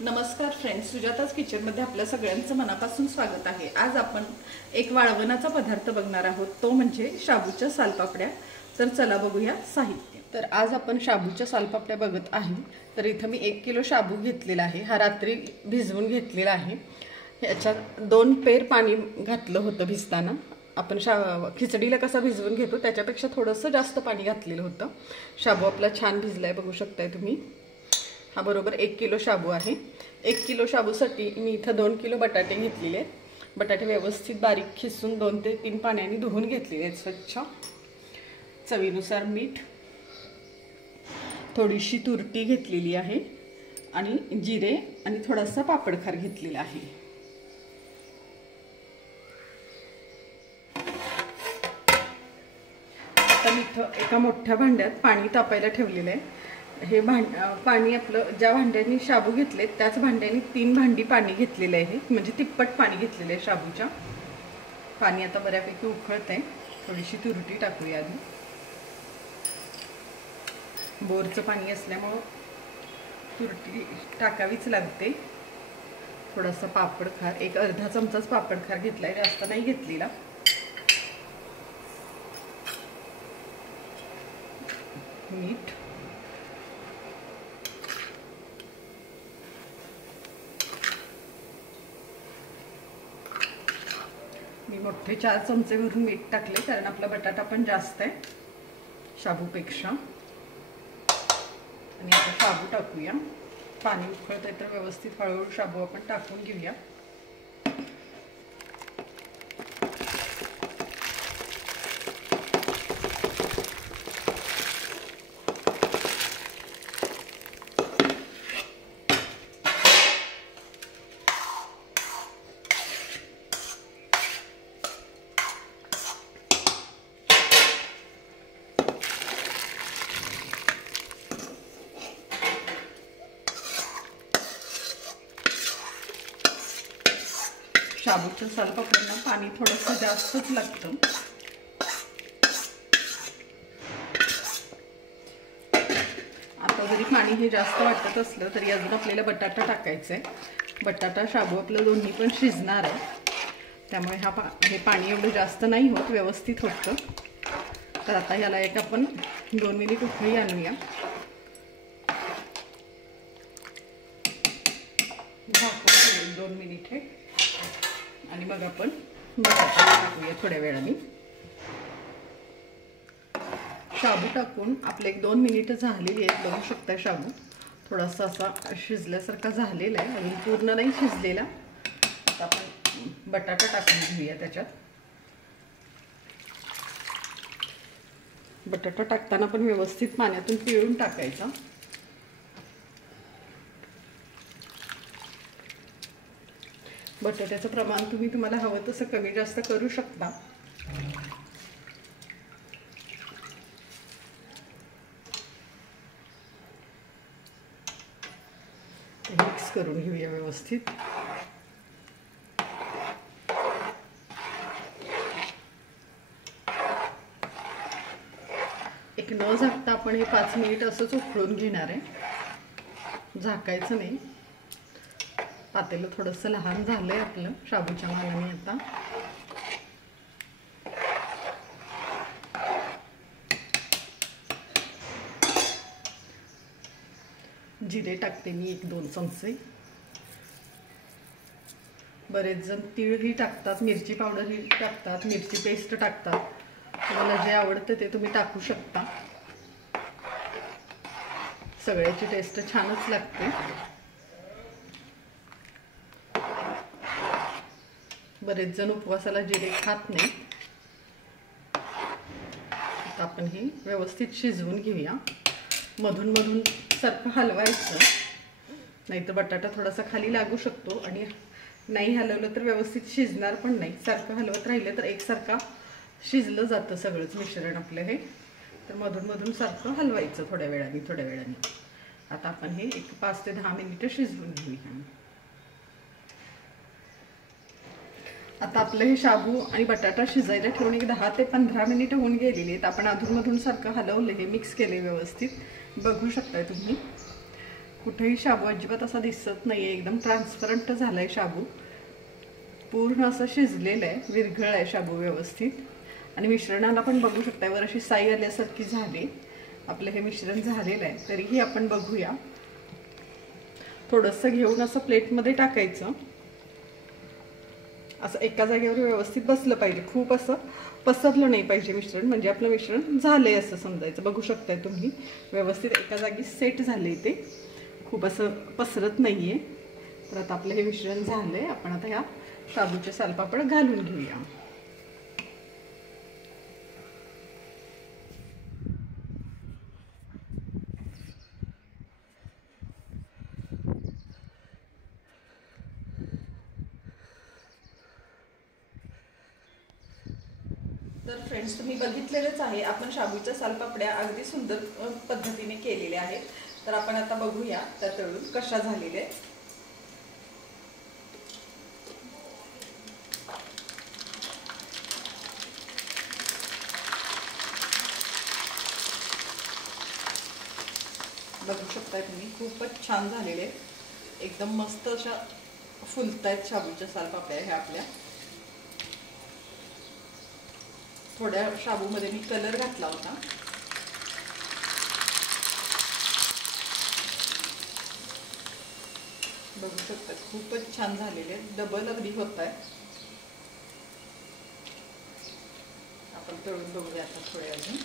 नमस्कार फ्रेंड्स, सुजाताज किचनमध्ये आपल्या सगळ्यांचं मनापासून स्वागत आहे। आज आपण एक वाळवणाचा पदार्थ बघणार आहोत, तो म्हणजे शाबूच्या सालपापड्या। तर चला बघूया साहित्य। तर आज आपण शाबूच्या सालपापड्या बघत आहे। तर इथं मी 1 किलो शाबू घेतलेला आहे, हा रात्री भिजवून घेतलेला आहे। याच्यात 2 पेर पाणी घातलं होतं भिजताना। आपण खिचडीला कसं भिजवून घेतो त्याच्यापेक्षा थोडंसं जास्त पाणी घातलेलं होतं। शाबू आपला छान भिजलाय, बघू शकताय तुम्ही। हा बरोबर 1 किलो शाबू आहे। 1 किलो शाबूसाठी मी इथं 2 किलो बटाटे घेतलेले आहेत। बटाटे व्यवस्थित बारीक खिसून 2 ते 3 पाण्याने धुवून घेतलेले आहेत स्वच्छ। चवीनुसार मीठ, थोडीशी तुरटी घेतलेली आहे आणि जिरे आणि थोडासा पापडखार घेतलेला आहे। आता मी इथं एका मोठ्या भांड्यात पाणी तापायला ठेवलेलं आहे। हे पाणी आपलं ज्या भांड्याने शाबू घेतले त्याच भांड्याने 3 भांडी पाणी घेतलेलं आहे, म्हणजे तिप्पट पाणी घेतलेलं आहे शाबूच्या। पाणी आता बऱ्यापैकी उकळत आहे। थोडीशी तुरटी टाकूया आधी। बोरचं पाणी असल्यामुळे तुरटी टाकावीच लागते। थोडासा पापडखार, एक अर्धा चमचाच पापडखार घेतलाय, जास्त नाही घेतलेला। मीठ, मी मोठे 4 चमचे भरून मीठ टाकले, कारण आपला बटाटा पण जास्त आहे शाबूपेक्षा। आणि आता शाबू टाकूया। पाणी उकळतंय तर व्यवस्थित हळूहळू शाबू आपण टाकून घेऊया। शाबूच्या सालपापड्यांना पाणी थोडंसं जास्तच लागतं। आता जरी पाणी हे जास्त वाटत असलं तरी अजून आपल्याला बटाटा टाकायचा आहे। बटाटा शाबू आपलं दोन्ही पण शिजणार आहे, त्यामुळे हे पाणी एवढं जास्त नाही होत, व्यवस्थित होतं। तर आता ह्याला एक आपण 2 मिनिट उकळी आणूया। झाकून 2 मिनिट आहे आणि मग आपण बटाटा टाकूया थोड्या वेळाने। शाबू टाकून आपले 1-2 मिनिट झालेली आहेत, बघू शकता। शाबू थोडासा असा शिजल्यासारखा झालेला आहे, अजून पूर्ण नाही शिजलेला। आता आपण बटाटा टाकून घेऊया त्याच्यात। बटाटा टाकताना पण व्यवस्थित पाण्यातून पिळून टाकायचा। बटाट्याचं प्रमाण तुम्हाला हवं तसं कमी जास्त करू शकता। मिक्स करून घेऊया व्यवस्थित। एक न झाकता आपण हे 5 मिनिट असंच उकळून घेणार आहे, झाकायचं नाही। पातेलं थोडंसं लहान झालंय आपलं शाबूच्या मानाने। आता जिरे टाकते मी 1-2 चमचे। बरेच जण तीळही टाकतात, मिरची पावडरही टाकतात, मिरची पेस्ट टाकतात। तुम्हाला जे आवडतं ते तुम्ही टाकू शकता। सगळ्याची टेस्ट छानच लागते। बरेच जण उपवासाला जिरे खात नाही। आता आपण हे व्यवस्थित शिजवून घेऊया। मधून मधून सारखं हलवायचं, नाहीतर बटाटा थोडासा खाली लागू शकतो आणि नाही हलवलं तर व्यवस्थित शिजणार पण नाही। सारखं हलवत राहिलं तर एकसारखा शिजलं जातं सगळंच मिश्रण आपलं हे। तर मधून मधून सारखं हलवायचं थोड्या वेळाने। आता आपण हे 5 ते 10 मिनिटं शिजवून घेऊया। आता आपलं हे शाबू आणि बटाटा शिजायला ठेवून एक 10 ते 15 मिनिटं होऊन गेलेली आहेत। आपण अधूनमधून सारखं हलवलं, हे मिक्स केले व्यवस्थित, बघू शकताय तुम्ही। कुठेही शाबू अजिबात असा दिसत नाहीये, एकदम ट्रान्सपरंट झालाय शाबू, पूर्ण असं शिजलेलं आहे, विरघळ आहे शाबू व्यवस्थित. आणि मिश्रणाला पण बघू शकता वर अशी साई आल्यासारखी झाली. आपलं हे मिश्रण झालेलं आहे. तरीही आपण बघूया, थोडंसं घेऊन असं प्लेटमध्ये टाकायचं. असं एका जागेवर व्यवस्थित बसलं पाहिजे, खूप असं पसरलं नाही पाहिजे मिश्रण, म्हणजे आपलं मिश्रण झालंय असं समजायचं. बघू शकताय तुम्ही व्यवस्थित एका जागी सेट झाले, ते खूप असं पसरत नाहीये. तर आता आपलं हे मिश्रण झालंय. आपण आता ह्या शाबूचे सालपापड घालून घेऊया. तर फ्रेंड्स, तुम्ही बघितलेलेच आहे आपण शाबूच्या सालपापड्या अगदी सुंदर पद्धतीने केलेल्या आहेत. तर आपण आता बघूया त्या तळून कशा झालेल्या आहेत. बघू शकताय तुम्ही, खूपच छान झालेले आहेत. एकदम मस्त अशा फुलतायत शाबूच्या सालपापड्या ह्या आपल्या. थोड्या शाबूमध्ये मी कलर घातला होता. बघू शकता खूपच छान झालेले, डबल अगदी होत आहे. आपण तळून बघूया आता थोडे अजून.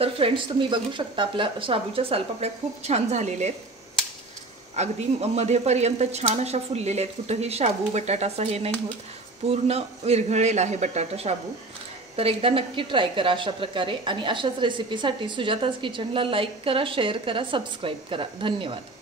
तर फ्रेंड्स, तुम्ही बघू शकता आपल्या शाबूच्या सालपापड्या खूप छान झालेल्या आहेत. अगदी मध्येपर्यंत छान अशा फुललेल्या आहेत. कुठेही शाबू बटाटा असा हे नाही होत, पूर्ण विरघळलेला आहे बटाटा शाबू. तर एकदा नक्की ट्राय करा अशा प्रकारे. आणि अशाच रेसिपीसाठी सुजाताज किचनला लाईक करा, शेअर करा, सबस्क्राईब करा. धन्यवाद.